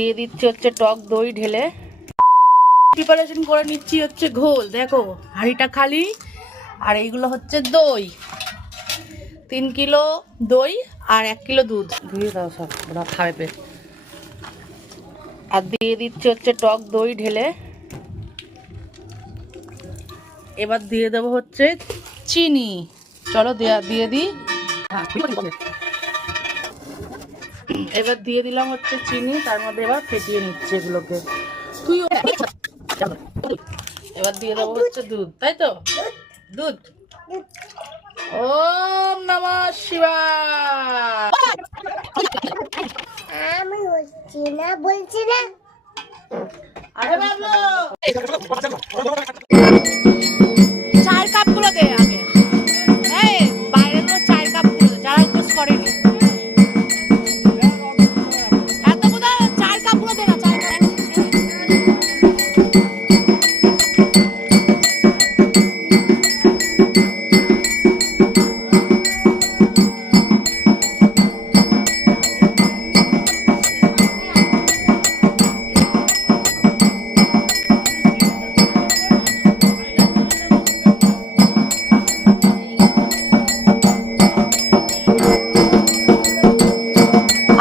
দিয়ে দিচ্ছি হচ্ছে টক দই ঢেলে প্রিপারেশন করে নিচ্ছি হচ্ছে ঘোল। দেখো হাঁড়িটা খালি, আর এইগুলো হচ্ছে দই, 3 কিলো দই আর 1 কিলো দুধ। ধুয়ে দাও সব, ওরা খাবে পেট। আর দিয়ে দিচ্ছি হচ্ছে টক দই ঢেলে। এবার দিয়ে দেবো হচ্ছে চিনি। চলো দিয়ে দিই। এবার দিয়ে দিলাম হচ্ছে চিনি, তার মধ্যে এবার ফেটিয়ে নিচ্ছে এগুলোকে। এবার দিয়ে দেবো হচ্ছে দুধ, তাই তো? দুধ। ওম নমঃ শিবায়। আমি বলছি না আরে বাবলু, 4 কাপ গুলো দে আগে। এই বাইরে তো 4 কাপ গুলো দে, যারা উপোস করেনি। এত বোধহয় 4 কাপ গুলো দে না, 4 কাপ।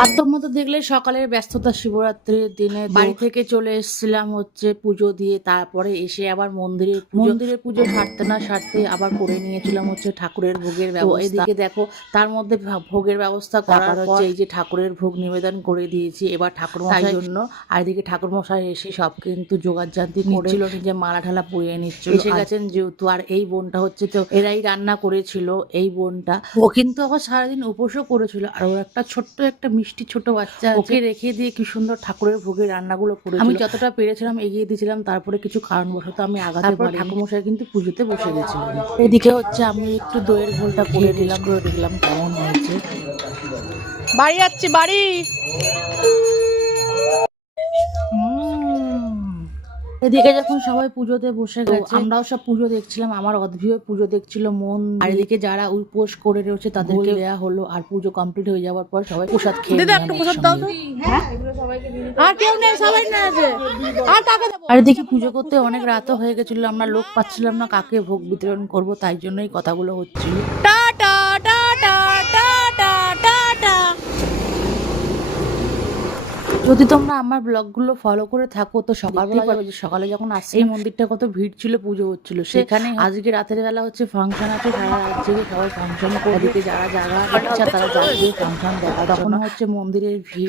আর তোর মতো দেখলে সকালের ব্যস্ততা, শিবরাত্রির দিনে বাড়ি থেকে চলে এসেছিলাম হচ্ছে পুজো দিয়ে। তারপরে এসে আবার মন্দিরের পুজো সারতে না সারতে আবার করে নিয়েছিলাম হচ্ছে ঠাকুরের ভোগের ব্যবস্থা। এদিকে দেখো তার মধ্যে ভোগের ব্যবস্থা করার হচ্ছে এই যে ঠাকুরের ভোগ নিবেদন করে দিয়েছি এবার ঠাকুর মশাইয়ের জন্য। আর এদিকে ঠাকুর মশাই এসে সব কিন্তু জোগাড় জান্তি করছিল, নিজে মালা ঢালা পরিয়ে নিচ্ছিল। এসে গেছেন যেহেতু। আর এই বোনটা হচ্ছে তো এরাই রান্না করেছিল। এই বোনটা ও কিন্তু আবার সারাদিন উপোসও করেছিল। আর ও একটা ছোট্ট একটা মিষ্টি ছোট বাচ্চা ওকে রেখে দিয়ে কি সুন্দর ঠাকুরের ভোগের রান্নাগুলো করেছিল। আমি যতটা পেরেছিলাম এগিয়ে দিয়েছিলাম, তারপরে কিছু কারণবশত আমি আগাতে পারি। ঠাকুরমশাই কিন্তু পুজোতে বসে গেছিলেন। এদিকে হচ্ছে আমি একটু দইয়ের ঘোলটা করে দিলাম, করে দেখলাম কেমন হয়েছে। বাড়ি যাচ্ছি, বাড়ি। এদিকে যখন সবাই পুজোতে বসে গেছে, আমরাও সব পুজো দেখছিলাম। আমার অদ্ভুত পুজো দেখছিল মন। আর এদিকে যারা উপোস করে রয়েছে তাদেরকে দেয়া হলো। আর পুজো কমপ্লিট হয়ে যাওয়ার পর সবাই প্রসাদ খেয়ে আর এদিকে পুজো করতে অনেক রাতও হয়ে গেছিল। আমরা লোক পাচ্ছিলাম না কাকে ভোগ বিতরণ করব, তাই জন্যই কথাগুলো হচ্ছিল। Tata tata tata tata. যদি তোমরা আমার ব্লগগুলো ফলো করে থাকো তো সকালে যখন আসছে এই মন্দিরটা কত ভিড় ছিল, পুজো হচ্ছিল সেখানে। আজকে রাতের বেলা হচ্ছে ফাংশন আছে, সারা রাত জেগে সবাই ফাংশন করে দিতে, যারা যারা ইচ্ছা তারা যাবে ফাংশন দেখা। তখন হচ্ছে মন্দিরের ভিড়।